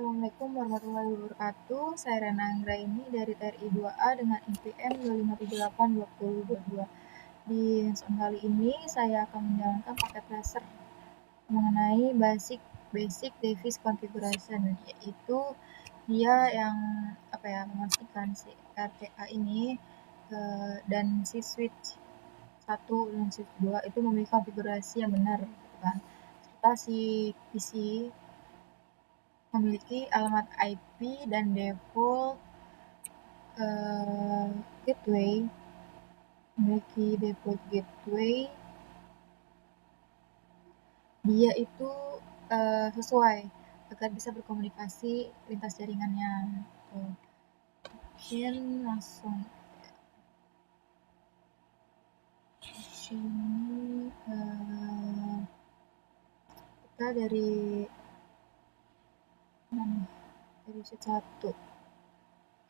Assalamualaikum warahmatullahi wabarakatuh. Saya Rena Anggraini dari TRI 2A dengan NPM 2578222. Di soal kali ini saya akan menjalankan paket laser mengenai basic device configuration, yaitu dia yang memastikan si RTA ini dan si switch 1 dan switch 2 itu memiliki konfigurasi yang benar, gitu kan. Serta si PC memiliki alamat IP dan default gateway, dia itu sesuai agar bisa berkomunikasi lintas jaringannya. Mungkin langsung di sini kita dari sheet 1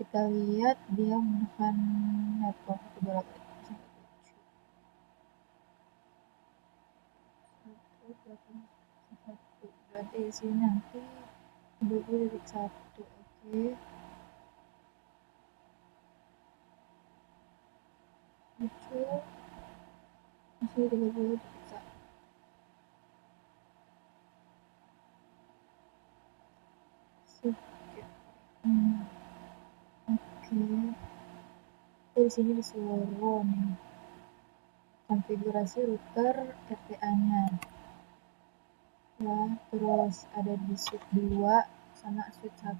kita lihat dia menggunakan network 128.1. Berarti di sini nanti 20.1. Oke. Muncul masih 30 bisa. Oke. Di sini disuruh nih konfigurasi router RTA-nya. Ya, terus ada di switch 2 sama switch 1.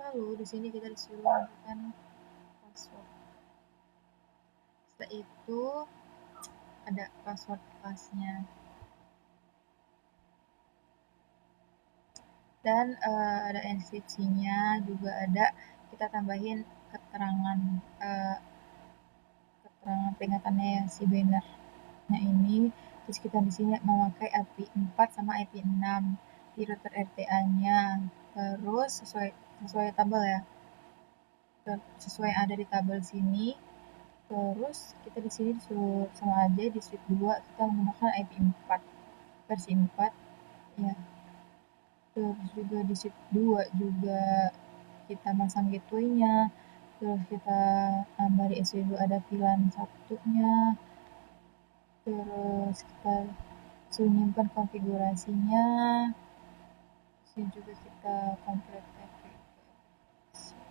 Lalu di sini kita disuruh menentukan password. Setelah itu ada password kelasnya. Dan ada inskripsinya, juga ada kita tambahin keterangan peringatannya ya, si bannernya ini. Terus kita di sini memakai IP 4 sama IP 6 di router RTA-nya. Terus sesuai tabel ya, sesuai yang ada di tabel sini. Terus kita di sini disuruh sama aja di switch 2 kita menggunakan IP 4 versi 4 ya. Terus juga di switch 2 juga kita masang gateway-nya. Terus kita tambah di SW2 ada VLAN 1-nya. Terus kita suruh nyimpan konfigurasinya. Terus juga kita komplit IP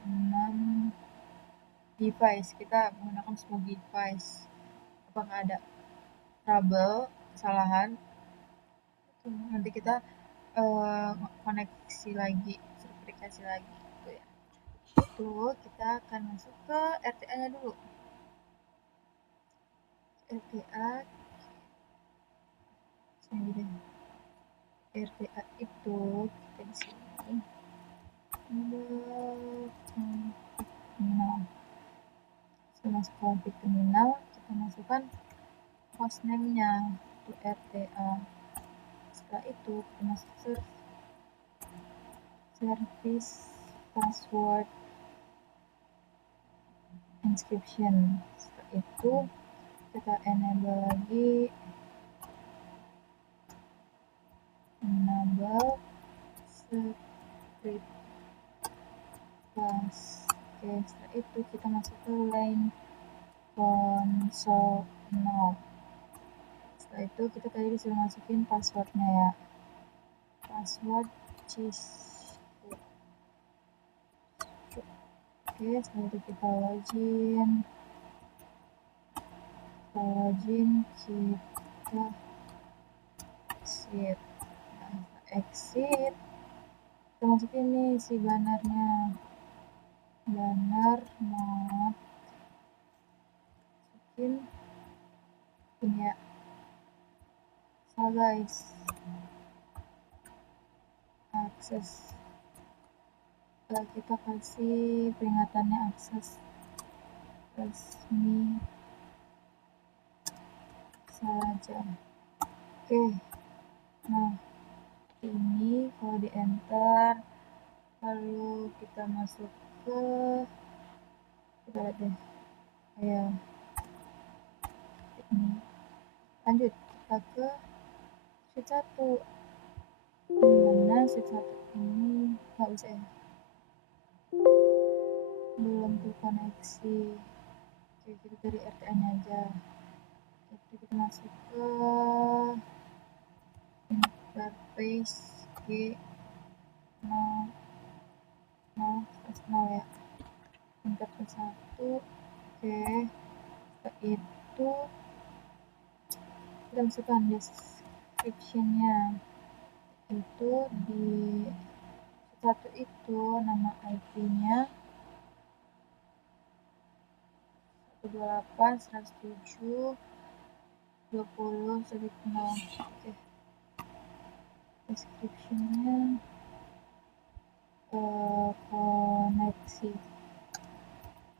6 device, kita menggunakan semua device. Apakah ada trouble, kesalahan, nanti kita koneksi lagi, verifikasi lagi gitu ya. Itu kita akan masuk ke RTA-nya dulu. RTA itu kita di sini terminal. Kita masuk ke config terminal, kita masukkan hostname-nya untuk RTA. Setelah itu kita masuk service password encryption. Setelah itu kita enable lagi script class. Oke, setelah itu kita masuk ke line console 0. Setelah itu kita tadi disuruh masukin passwordnya ya, password cheese. Oke, setelah itu kita login, kita exit. Kita masukin nih si bannernya, banner mod, masukin ini ya. So guys, akses, kita kasih peringatannya akses resmi saja. Oke, nah ini kalau di enter, lalu kita masuk ke, kita lihat deh ya, ini lanjut kita ke sheet 1, dimana sheet 1 ini nggak usah ya, belum terkoneksi. Oke, kita dari RTA nya aja. Oke, kita masuk ke interface G 0 0 ya, tingkat ke 1. Oke, setelah itu kita masukkan description-nya, itu di satu itu nama IP-nya 128.107.20.0. Oke, description-nya koneksi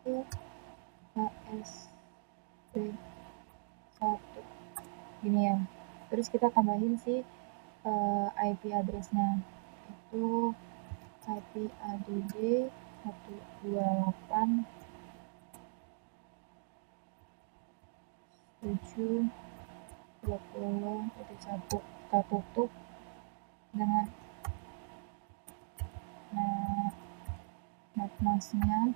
ke ASP1 gini ya. Terus kita tambahin si IP address-nya, itu IP add 128.7.20.1. Kita tutup dengan netmask-nya.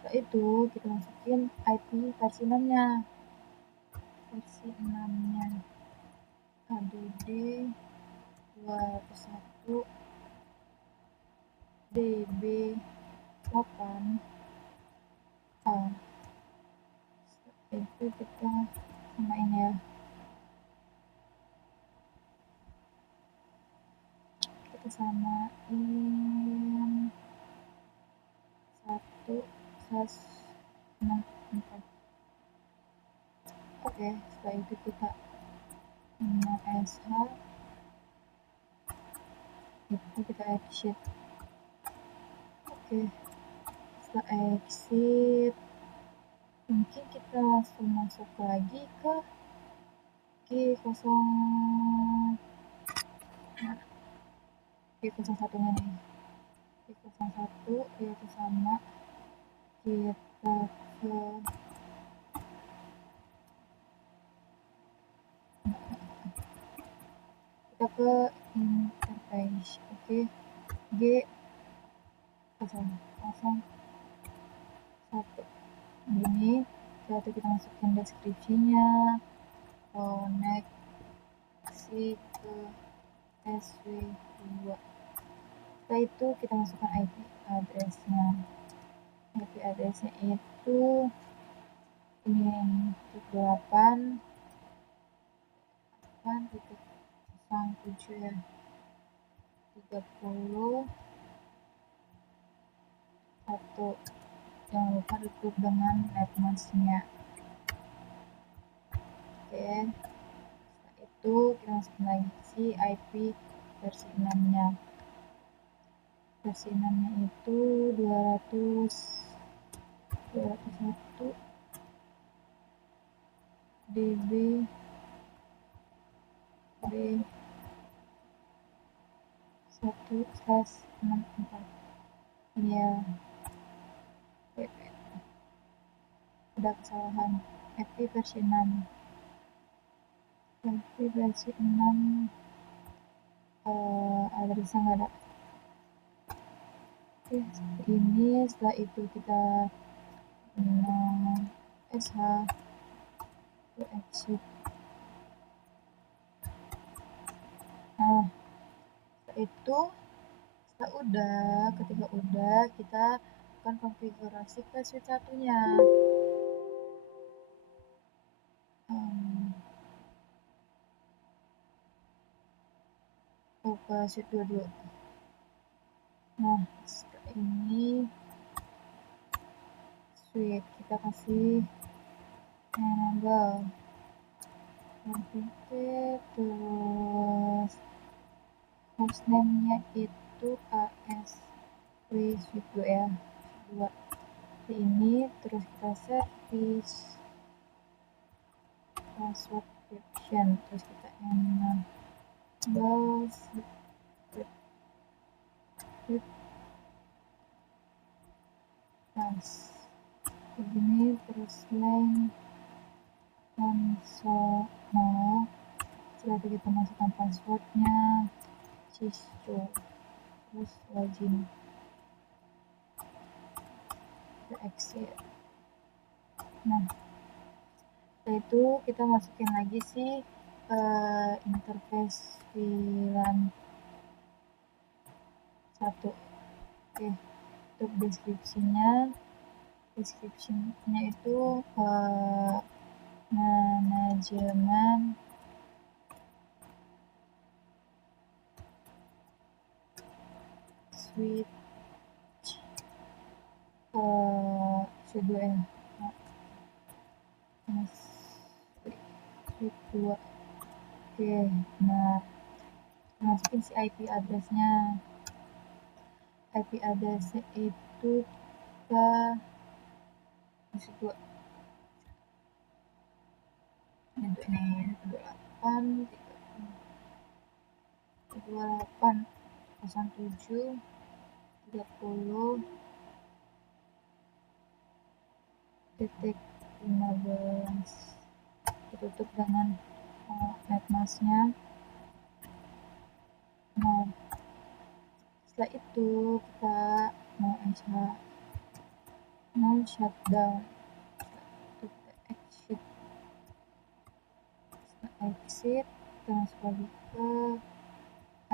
Setelah itu kita masukin IP versi 6-nya. Versi 6-nya add 201 db8a. Itu kita samain ya, kita samain 1/64. Oke, setelah itu kita sh, itu kita exit. Oke, setelah exit mungkin kita langsung masuk lagi ke G01 nya nih. G01 yaitu sama, kita ke interface. Oke, G001 ini. Setelah itu kita masukin deskripsinya, koneksi ke SW2. Setelah itu kita masukkan IP address-nya. IP address-nya itu ini 8.0.7 ya, 30.1. Jangan lupa ditutup dengan netmask-nya. Oke, setelah itu kita masukin lagi si IP versi 6-nya. Versi 6-nya itu 201 db1/64 ini ya. Ada kesalahan, IP versi 6 address-nya nggak ada. Oke, seperti ini. Setelah itu kita sh to exit. Nah, setelah ketika udah kita akan konfigurasi ke switch satunya. Ke switch 2 dulu. Nah, setelah ini switch kita kasih enable configure, terus hostname-nya itu ASP switch 2 ya, 2 ini. Terus kita service password encryption, terus kita enable secret pass begini. Terus line console 0. Setelah itu kita masukkan passwordnya cisco. terus login, kita exit. Nah setelah itu kita masukin lagi sih interface VLAN 1. Oke, untuk deskripsinya itu manajemen switch sudah ya, switch 2. Oke, nah masukin si IP addressnya. IP addressnya itu kita masuk 2 untuk ini 28.07.30.15 ditutup dengan netmasknya 0. Setelah itu kita mau shutdown. Kita exit, kita masuk lagi ke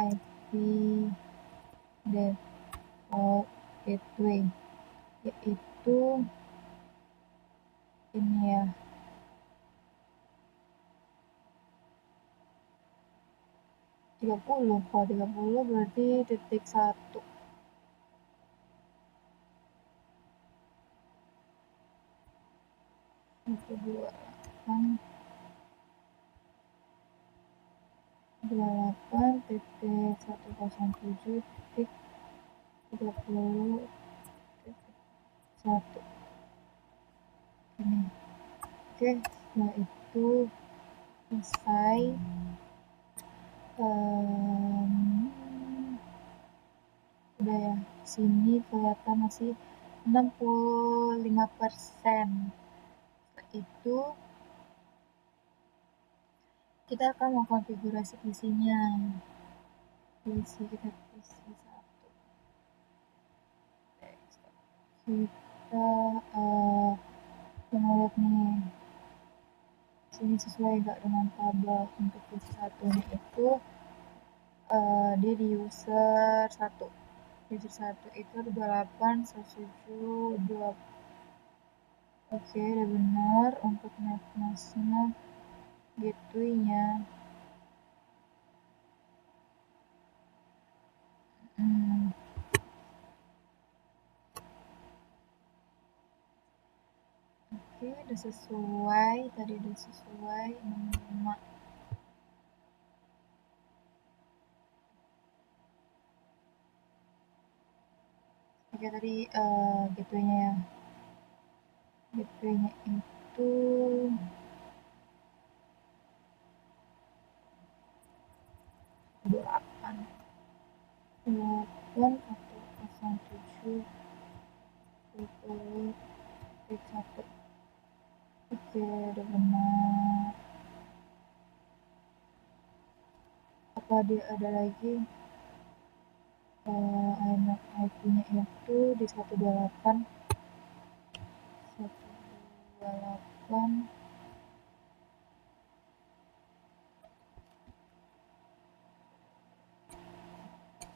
IP default gateway, yaitu ini ya, kalau 30 berarti titik 1. Itu 28.107.30.1 ini. Oke, setelah itu selesai. Udah ya, sini kelihatan masih 65%. Setelah itu kita akan mengkonfigurasi PC-nya. PC kita PC 1. Kita lihat nih, sini sesuai nggak dengan tabel. Untuk PC 1 itu dia di user 1. User 1 itu 28.107.2. Oke, udah benar. Untuk netmasknya, gateway-nya oke, udah sesuai. Tadi udah sesuai 65. Oke, tadi gateway-nya ya. Gateway-nya itu 28.107.1. Oke, udah benar. Apa dia ada lagi? IP-nya itu di 128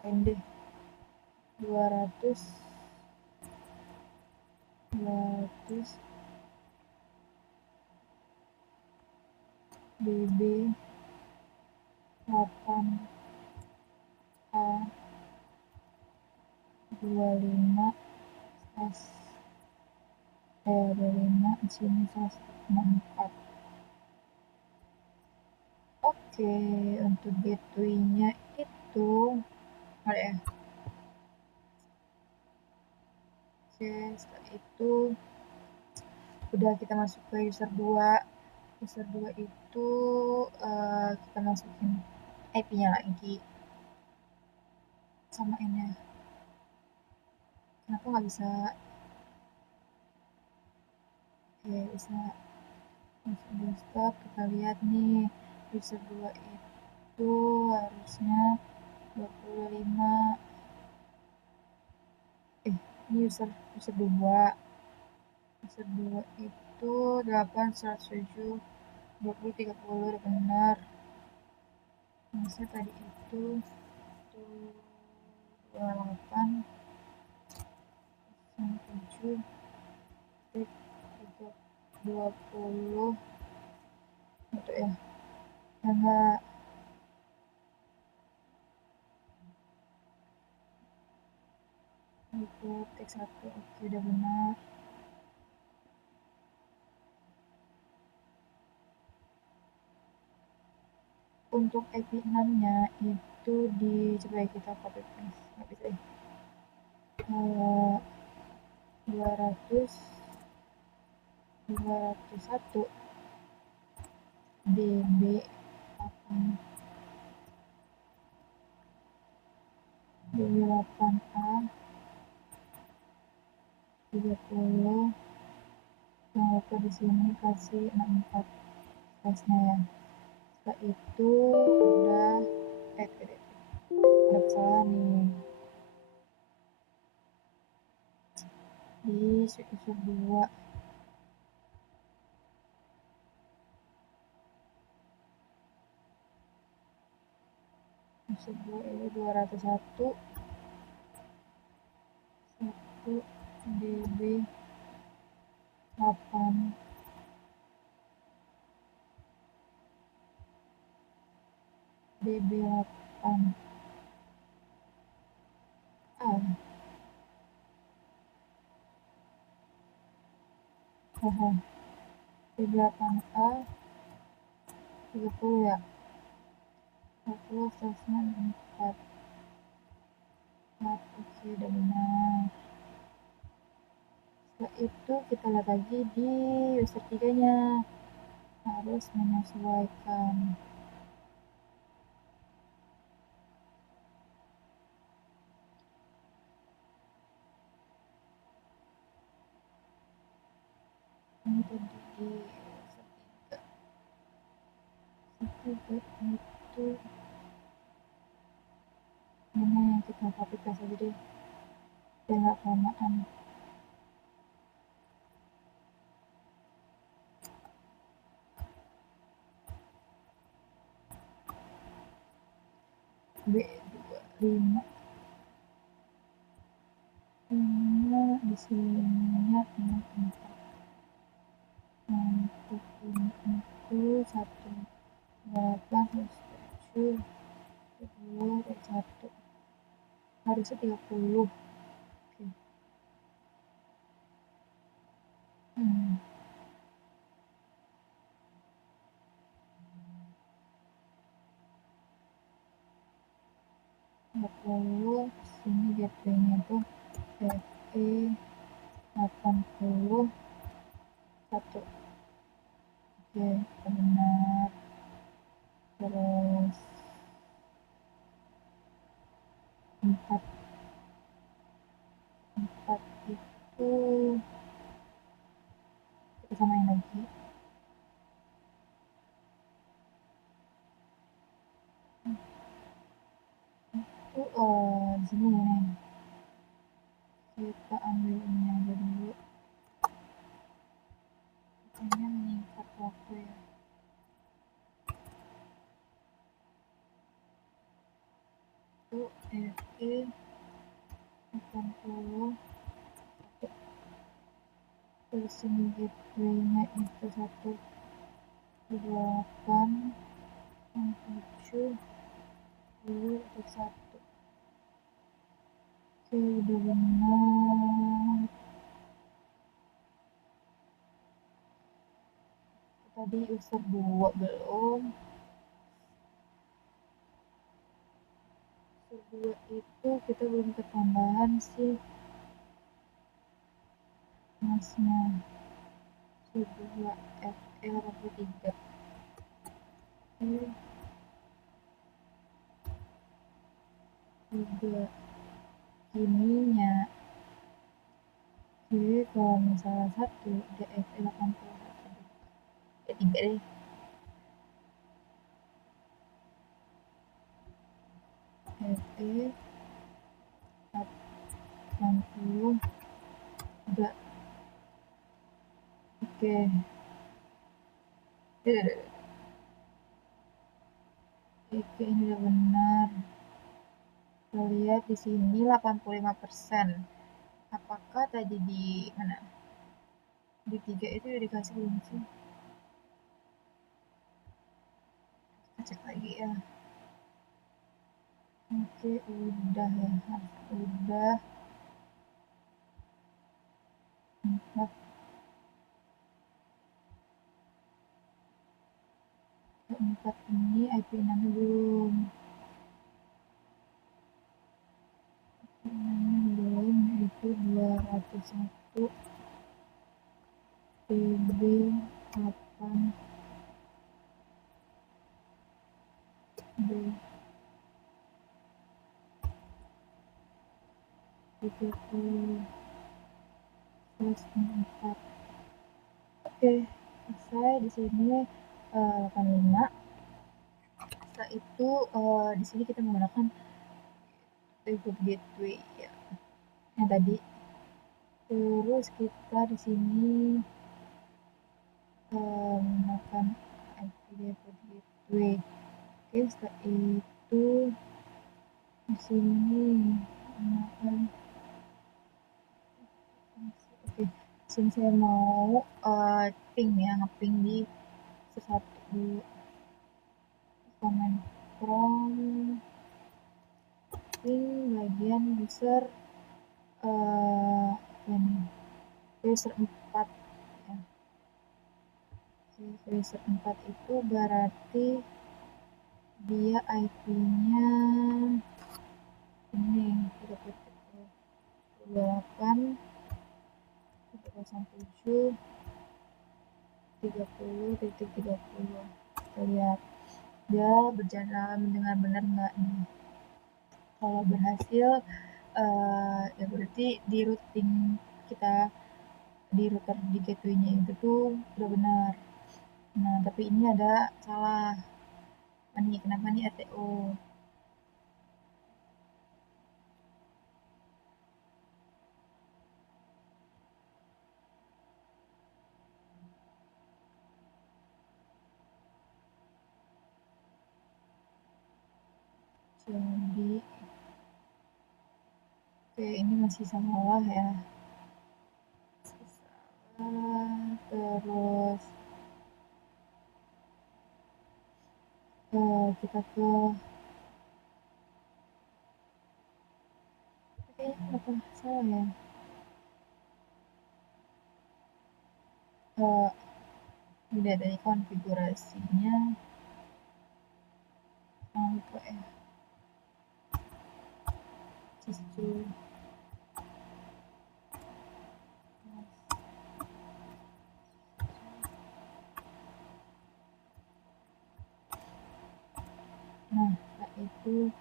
ND 200 DB 8A 25 25 di sini 164. Oke, untuk gateway-nya itu ada ya. Oke, setelah itu udah kita masuk ke user 2. User 2 itu kita masukin IP-nya lagi. Samain ya. Kenapa nggak bisa? Oke, bisa masuk desktop. Kita lihat nih, user 2 itu harusnya 25 user 2. User 2 itu 8, 107, 20, 30 udah benar. Masa tadi itu 28, 7, 20 itu ya. Enggak. Itu teks 1. Oke, udah benar. Untuk IP6-nya itu coba ya kita copy paste. Nggak bisa ya. 201 db 8 db 8a 30. Jangan lupa di sini kasih 64 space-nya ya. Setelah itu udah ada kesalahan nih di user 2. User 2 ini 201 1 db 8 db 8 db 8a 30 ya. 40 space-nya 4. Oke, udah benar. Setelah itu kita lihat lagi di user 3-nya. Harus menyesuaikan. Ini tadi di user 3 itu ini yang kita copy paste aja deh biar nggak kelamaan. B25 di sininya 64. Untuk ini itu 1 8 7 10 dan 1 harusnya 30. Oke. 30. Sini gateway-nya itu FE 81. Oke, benar. Terus 4 itu kita samain lagi. Itu di sini nih. Kita ambil ini aja dulu. Kayaknya meningkat waktu ya. Itu FE 80. Terus ini gateway-nya itu 128 7 10 terus 1. Oke, udah benar. Tadi user 2 belum. User 2 itu kita belum ketambahan sih masnya. User 2 FE 83. Juga ininya jadi kalau misalnya 1 DFE 81 ya 3 deh. FE 80 udah. Oke. Oke, ini udah benar. Kita lihat di sini 85%. Apakah tadi di mana? Di 3 itu udah dikasih belum sih? Kita cek lagi ya. Oke, udah ya. Udah. 4. 4 ini IP6 belum. Belum, yaitu 201 TB 8 B 30 4. Oke, selesai di sini 85. Setelah itu di sini kita menggunakan input gateway ya, yang tadi. Terus kita di sini menggunakan IP input gateway. Oke, setelah itu di sini menggunakan oke, sini saya mau ping ya, ngeping di sesuatu comment from ping bagian user user 4 ya. User 4 itu berarti dia IP-nya ini 28 107 30.30. Kita lihat dia berjalan dengan benar nggak nih. Kalau berhasil ya berarti di routing kita di router di gateway-nya itu tuh udah benar. Nah, tapi ini ada salah. Kenapa nih RTO? Jadi oke, ini masih salah ya. Terus kita ke kayaknya apa salah ya. Udah dari konfigurasinya lupa ya. Sistem nah, setelah itu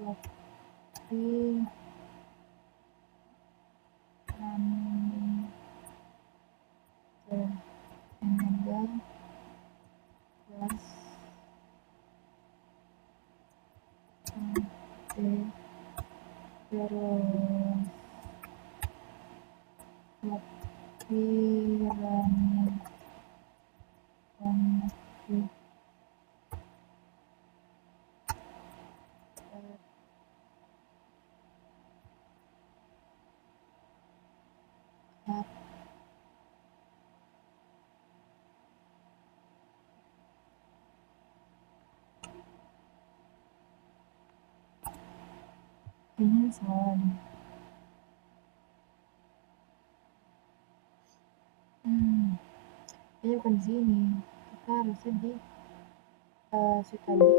copy running enable plus terus copy running connected kayaknya salah nih. Kayaknya bukan di sini. Kita harusnya di si tadi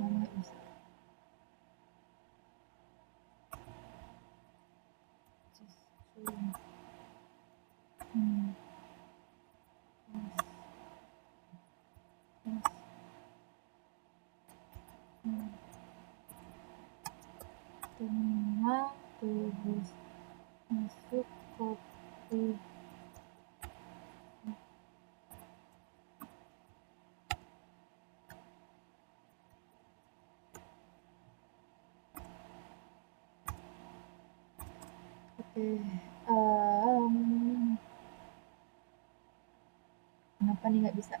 nggak bisa. Terminal terus masuk copy oke. Kenapa nih nggak bisa?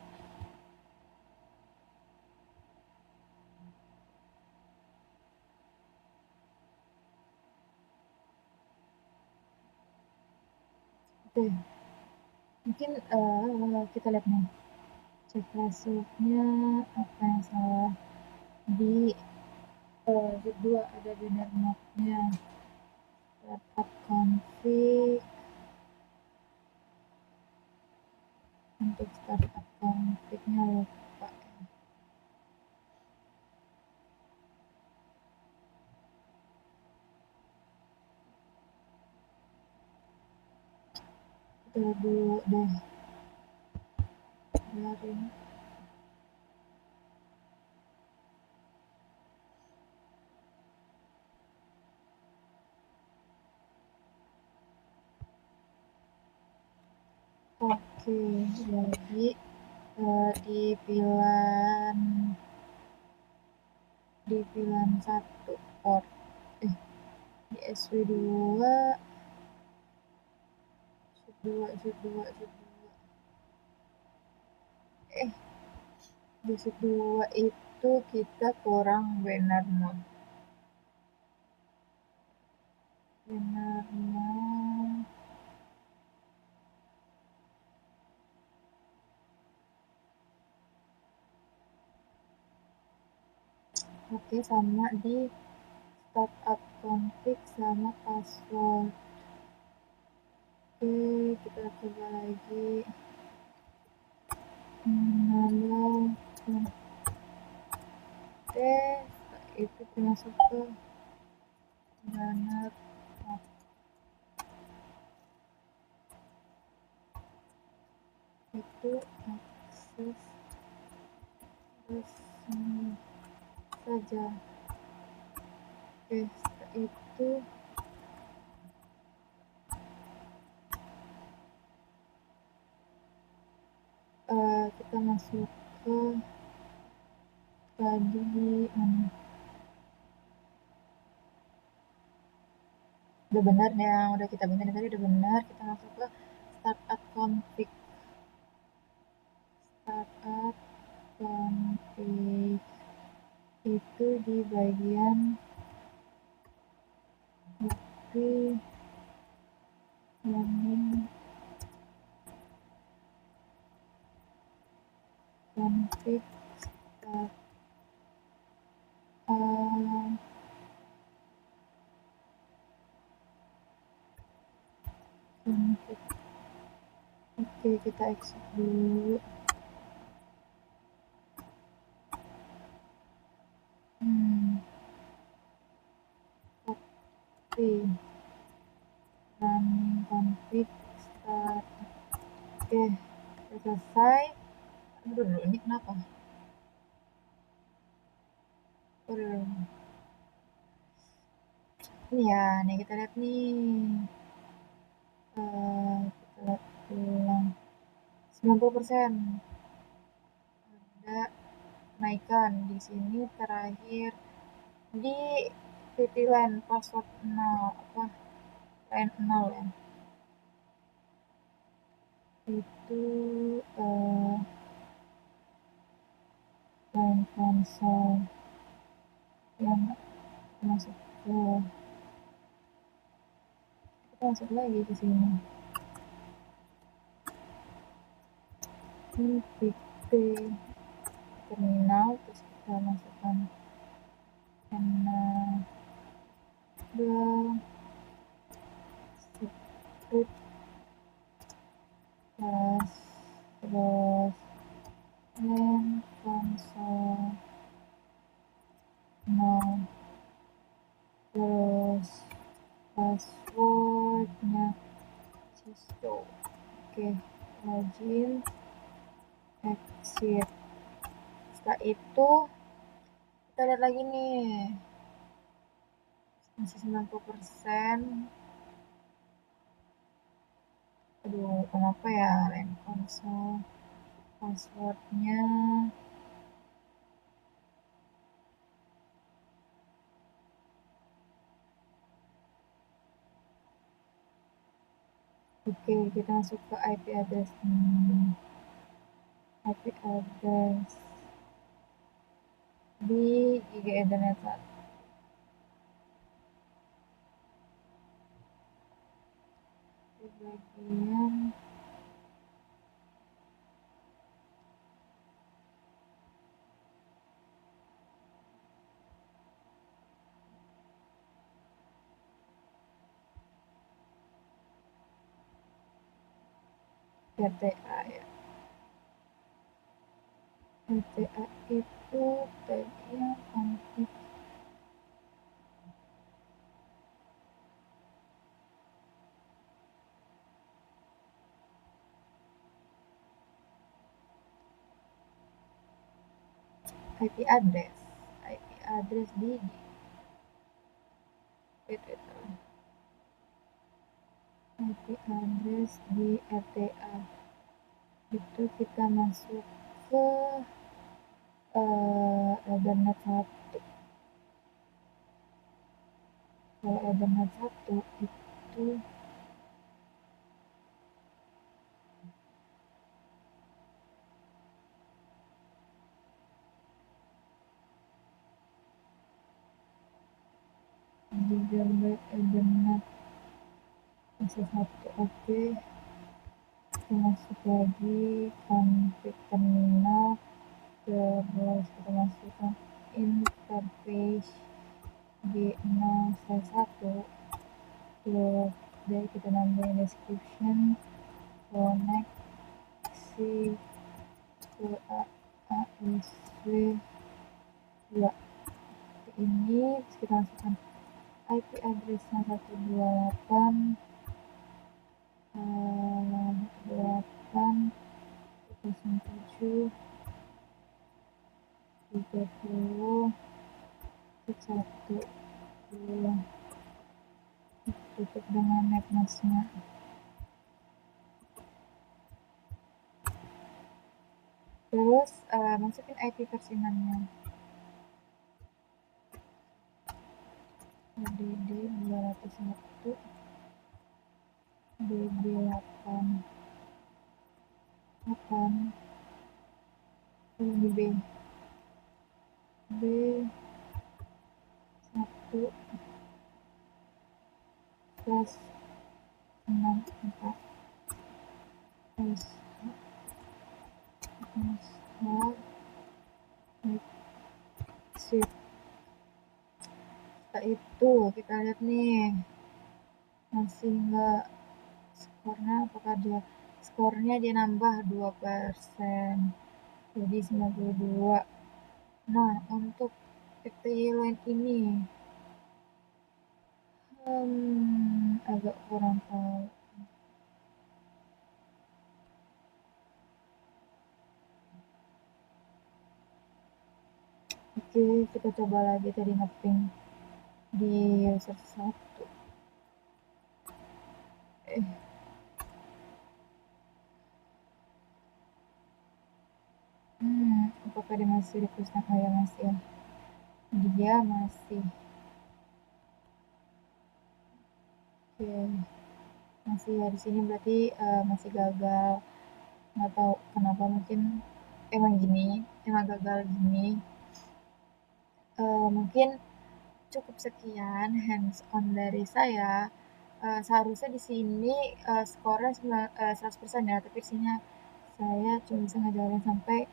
Oke, mungkin kita lihat nih. Cek passwordnya apa yang salah di zip 2 ada banner mode-nya. Startup config untuk startup config-nya lupa ya. Kita dulu deh biarin. Oke, jadi di VLAN 1 port di SW2 di sub 2 itu kita kurang banner mode. Oke, sama di startup config sama password. Oke, kita coba lagi. Lalu itu kita masuk ke banner itu akses resmi saja. Oke, setelah itu kita masuk ke tadi mana? Udah benar yang udah kita benerin tadi udah benar. Kita masuk ke startup config. Startup config itu di bagian copy running config start config. Oke, kita exit dulu. Copy running config start. Oke, udah selesai. Aduh, ini kenapa? Ini ya, nih kita lihat nih. Kita lihat ulang. 90% ada naikkan di sini terakhir di VPLAN password 0 apa line 0 ya. Itu line console yang masuk ke kita masuk lagi ke sini. Ini terminal terus kita masukkan enable script plus terus line console no terus passwordnya Cisto. Oke, login exit. Setelah itu kita lihat lagi nih, masih 90%. Aduh, kenapa ya line console passwordnya oke, kita masuk ke IP address IP address di IG Ethernet 1. Di bagian RTA ya. RTA itu tadi yang konflik IP address. IP address di itu. IP address di RTA itu kita masuk ke Ethernet 1. Kalau Ethernet 1 itu Gigabyte Ethernet masih 1. Oke, kita masuk lagi config terminal, terus kita masukkan interface G0/1, terus dari kita nambahin description koneksi ke ASW 2. Ini kita masukkan IP address-nya 128 07 30 1. Tutup dengan netmasknya. Terus masukin IP versionannya. DD 201 DB8 ini B1 plus 64 plus shift. Setelah itu kita lihat nih masih enggak skornya, apakah dia nambah 2%, jadi 92. Nah, untuk FTY line ini agak kurang tahu. Oke, kita coba lagi tadi ngeping di user 1. Apakah dia masih request? Oh ya, masih ya. Dia masih. Oke, masih ya di sini berarti masih gagal. Nggak tahu kenapa, mungkin emang gagal gini. Mungkin cukup sekian hands on dari saya. Seharusnya di sini skornya 100% ya, tapi di sini saya cuma bisa ngajarin sampai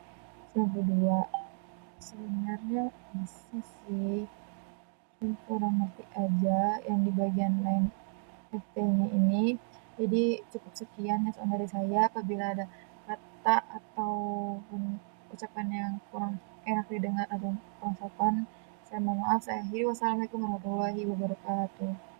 92. Sebenarnya bisa sih, cuma kurang ngerti aja yang di bagian lain FT-nya ini. Jadi cukup sekian hands on dari saya. Apabila ada kata atau ucapan yang kurang enak didengar atau kurang sopan, saya mohon maaf. Saya akhiri. Wassalamualaikum warahmatullahi wabarakatuh.